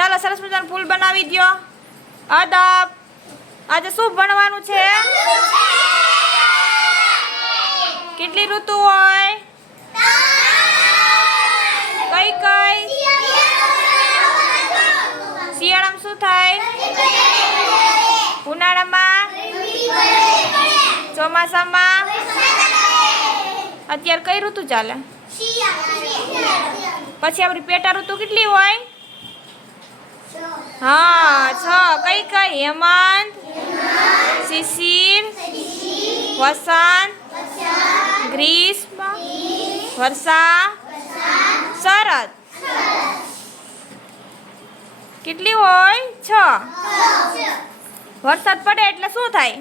ચાલો સરસ મજાનું ફૂલ બનાવી દ્યો. અદબ આજે શું ભણવાનું છે? કેટલી ઋતુ હોય? કઈ કઈ? શિયાળામાં શું થાય? ઉનાળામાં? ચોમાસામાં? અત્યારે કઈ ઋતુ ચાલે? પછી આપણી પેટા ઋતુ કેટલી હોય? હા 6. કઈ કઈ? હેમંત, શિશિર, વસંત, ગ્રીષ્મ, વર્ષા, શરદ. કેટલી હોય? 6. વરસાદ પડે એટલે શું થાય?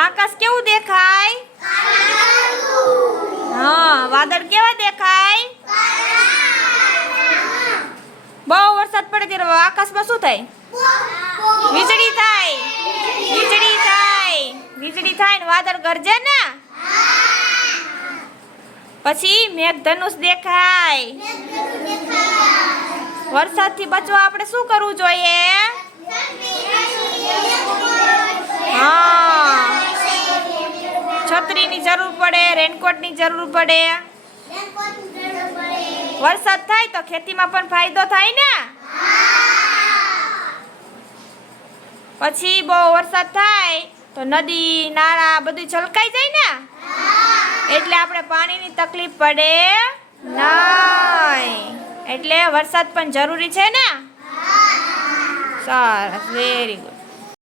આકાશ કેવું દેખાય? હા, વાદળ કેવા દેખાય? બહુ વરસાદ પડે ત્યારે આકાશમાં શું થાય? વીજળી થાય. વીજળી થાય. વીજળી થાય ને વાદળ ગરજે ને. પછી મેઘધનુષ દેખાય. વરસાદથી બચવા આપણે શું કરવું જોઈએ? હા, છત્રીની જરૂર પડે, રેનકોટની જરૂર પડે. વરસાદ થાય તો ખેતીમાં પણ ફાયદો થાય ને. પછી બહુ વરસાદ થાય તો નદી નાળા બધું છલકાઈ જાય ને. એટલે આપણે પાણીની તકલીફ પડે નહીં. એટલે વરસાદ પણ જરૂરી છે ને. સરસ, વેરી ગુડ.